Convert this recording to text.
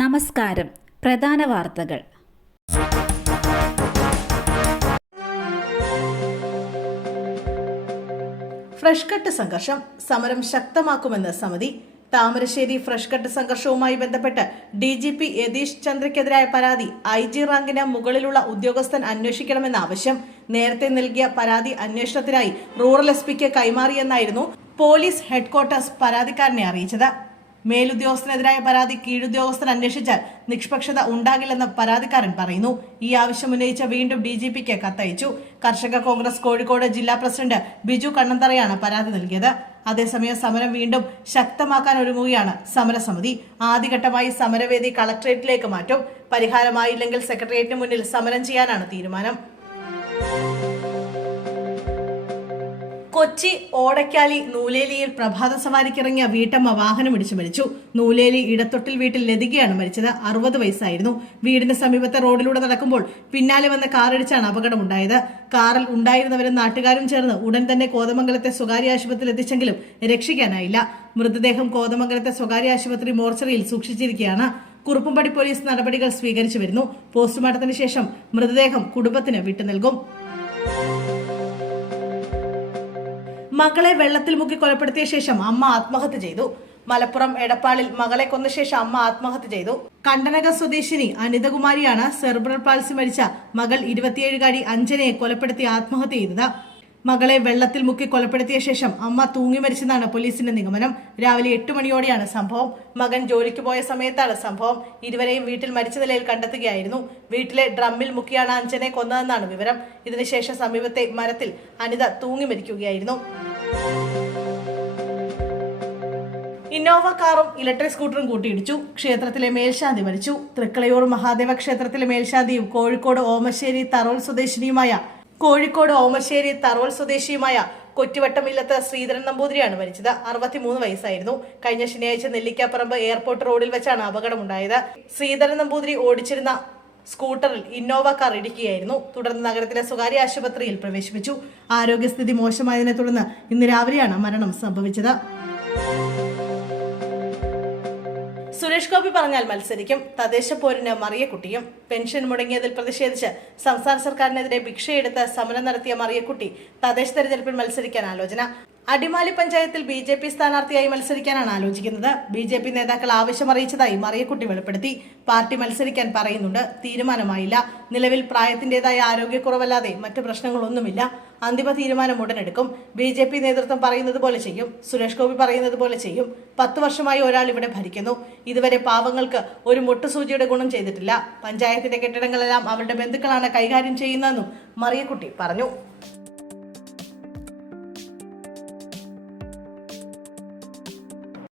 നമസ്കാരം. പ്രധാന വാർത്തകൾ. ഫ്രഷ് കട്ട് സംഘർഷം, സമരം ശക്തമാക്കുമെന്ന് സമിതി. താമരശ്ശേരി ഫ്രഷ് കട്ട് സംഘർഷവുമായി ബന്ധപ്പെട്ട് DGP യതീഷ് ചന്ദ്രയ്ക്കെതിരായ പരാതി IG റാങ്കിന് മുകളിലുള്ള ഉദ്യോഗസ്ഥൻ അന്വേഷിക്കണമെന്ന ആവശ്യം. നേരത്തെ നൽകിയ പരാതി അന്വേഷണത്തിനായി റൂറൽ SP-ക്ക് കൈമാറിയെന്നായിരുന്നു പോലീസ് ഹെഡ്ക്വാർട്ടേഴ്സ് പരാതിക്കാരനെ അറിയിച്ചത്. മേലുദ്യോഗസ്ഥനെതിരായ പരാതി കീഴുദ്യോഗസ്ഥൻ അന്വേഷിച്ചാൽ നിഷ്പക്ഷത ഉണ്ടാകില്ലെന്ന് പരാതിക്കാരൻ പറയുന്നു. ഈ ആവശ്യം ഉന്നയിച്ച വീണ്ടും DGP-ക്ക് കത്തയച്ചു. കർഷക കോൺഗ്രസ് കോഴിക്കോട് ജില്ലാ പ്രസിഡന്റ് ബിജു കണ്ണന്തറയാണ് പരാതി നൽകിയത്. അതേസമയം സമരം വീണ്ടും ശക്തമാക്കാൻ ഒരുങ്ങുകയാണ് സമരസമിതി. ആദ്യഘട്ടമായി സമരവേദി കളക്ടറേറ്റിലേക്ക് മാറ്റും. പരിഹാരമായില്ലെങ്കിൽ സെക്രട്ടേറിയറ്റിന് മുന്നിൽ സമരം ചെയ്യാനാണ് തീരുമാനം. കൊച്ചി ഓടക്കാലി നൂലേലിയിൽ പ്രഭാത സവാരിക്കിറങ്ങിയ വീട്ടമ്മ വാഹനമിടിച്ചു മരിച്ചു. നൂലേലി ഇടത്തൊട്ടിൽ വീട്ടിൽ ലതികയാണ് മരിച്ചത്. 60 വയസ്സായിരുന്നു. വീടിന് സമീപത്തെ റോഡിലൂടെ നടക്കുമ്പോൾ പിന്നാലെ വന്ന കാറിടിച്ചാണ് അപകടമുണ്ടായത്. കാറിൽ ഉണ്ടായിരുന്നവരും നാട്ടുകാരും ചേർന്ന് ഉടൻ തന്നെ കോതമംഗലത്തെ സ്വകാര്യ ആശുപത്രിയിൽ എത്തിച്ചെങ്കിലും രക്ഷിക്കാനായില്ല. മൃതദേഹം കോതമംഗലത്തെ സ്വകാര്യ ആശുപത്രി മോർച്ചറിയിൽ സൂക്ഷിച്ചിരിക്കുകയാണ്. കുറുപ്പുംപടി പോലീസ് നടപടികൾ സ്വീകരിച്ചു വരുന്നു. പോസ്റ്റ്മോർട്ടത്തിന് ശേഷം മൃതദേഹം കുടുംബത്തിന് വിട്ടു നൽകും. മകളെ വെള്ളത്തിൽ മുക്കി കൊലപ്പെടുത്തിയ ശേഷം അമ്മ ആത്മഹത്യ ചെയ്തു. മലപ്പുറം എടപ്പാളിൽ മകളെ കൊന്ന ശേഷം അമ്മ ആത്മഹത്യ ചെയ്തു. കണ്ടനക സ്വദേശിനി അനിതകുമാരിയാണ് സെർബ്രൽ പാൾസി മരിച്ച മകൾ 27-കാരി അഞ്ജനയെ കൊലപ്പെടുത്തി ആത്മഹത്യ ചെയ്തത്. മകളെ വെള്ളത്തിൽ മുക്കി കൊലപ്പെടുത്തിയ ശേഷം അമ്മ തൂങ്ങി മരിച്ചെന്നാണ് പോലീസിന്റെ നിഗമനം. രാവിലെ 8 മണിയോടെയാണ് സംഭവം. മകൻ ജോലിക്ക് പോയ സമയത്താണ് സംഭവം. ഇരുവരെയും വീട്ടിൽ മരിച്ച നിലയിൽ കണ്ടെത്തുകയായിരുന്നു. വീട്ടിലെ ഡ്രമ്മിൽ മുക്കിയാണ് അഞ്ജനയെ കൊന്നതെന്നാണ് വിവരം. ഇതിനുശേഷം സമീപത്തെ മരത്തിൽ അനിത തൂങ്ങി മരിക്കുകയായിരുന്നു. ഇന്നോവ കാറും ഇലക്ട്രിക് സ്കൂട്ടറും കൂട്ടിയിടിച്ചു. ക്ഷേത്രത്തിലെ മേൽശാന്തി മരിച്ചു. തൃക്കളയൂർ മഹാദേവ ക്ഷേത്രത്തിലെ മേൽശാന്തിയും കോഴിക്കോട് ഓമശ്ശേരി തറോൽ സ്വദേശിയുമായ കൊറ്റുവട്ടമില്ലത്ത് ശ്രീധരൻ നമ്പൂതിരിയാണ് മരിച്ചത്. 63 വയസ്സായിരുന്നു. കഴിഞ്ഞ ശനിയാഴ്ച നെല്ലിക്കാപ്പറമ്പ് എയർപോർട്ട് റോഡിൽ വെച്ചാണ് അപകടമുണ്ടായത്. ശ്രീധരൻ നമ്പൂതിരി ഓടിച്ചിരുന്ന സ്കൂട്ടറിൽ ഇന്നോവ കാർ ഇടിക്കുകയായിരുന്നു. തുടർന്ന് നഗരത്തിലെ സ്വകാര്യ ആശുപത്രിയിൽ പ്രവേശിപ്പിച്ചു. ആരോഗ്യസ്ഥിതി മോശമായതിനെ തുടർന്ന് ഇന്ന് രാവിലെയാണ് മരണം സംഭവിച്ചത്. സുരേഷ് ഗോപി പറഞ്ഞാൽ മത്സരിക്കും. തദ്ദേശ പോരിന് മറിയക്കുട്ടിയും. പെൻഷൻ മുടങ്ങിയതിൽ പ്രതിഷേധിച്ച് സംസ്ഥാന സർക്കാരിനെതിരെ ഭിക്ഷയെടുത്ത് സമരം നടത്തിയ മറിയക്കുട്ടി തദ്ദേശ തെരഞ്ഞെടുപ്പിൽ മത്സരിക്കാൻ ആലോചന. അടിമാലി പഞ്ചായത്തിൽ BJP സ്ഥാനാർത്ഥിയായി മത്സരിക്കാനാണ് ആലോചിക്കുന്നത്. BJP നേതാക്കൾ ആവശ്യമറിയിച്ചതായി മറിയക്കുട്ടി വെളിപ്പെടുത്തി. പാർട്ടി മത്സരിക്കാൻ പറയുന്നുണ്ട്. തീരുമാനമായില്ല. നിലവിൽ പ്രായത്തിന്റേതായ ആരോഗ്യക്കുറവല്ലാതെ മറ്റു പ്രശ്നങ്ങളൊന്നുമില്ല. അന്തിമ തീരുമാനം ഉടനെടുക്കും. BJP നേതൃത്വം പറയുന്നത് പോലെ ചെയ്യും. സുരേഷ് ഗോപി പറയുന്നത് പോലെ ചെയ്യും. 10 വർഷമായി ഒരാൾ ഇവിടെ ഭരിക്കുന്നു. ഇതുവരെ പാവങ്ങൾക്ക് ഒരു മുട്ടുസൂചിയുടെ ഗുണം ചെയ്തിട്ടില്ല. പഞ്ചായത്തിന്റെ കെട്ടിടങ്ങളെല്ലാം അവരുടെ ബന്ധുക്കളാണ് കൈകാര്യം ചെയ്യുന്നതെന്നും മറിയക്കുട്ടി പറഞ്ഞു.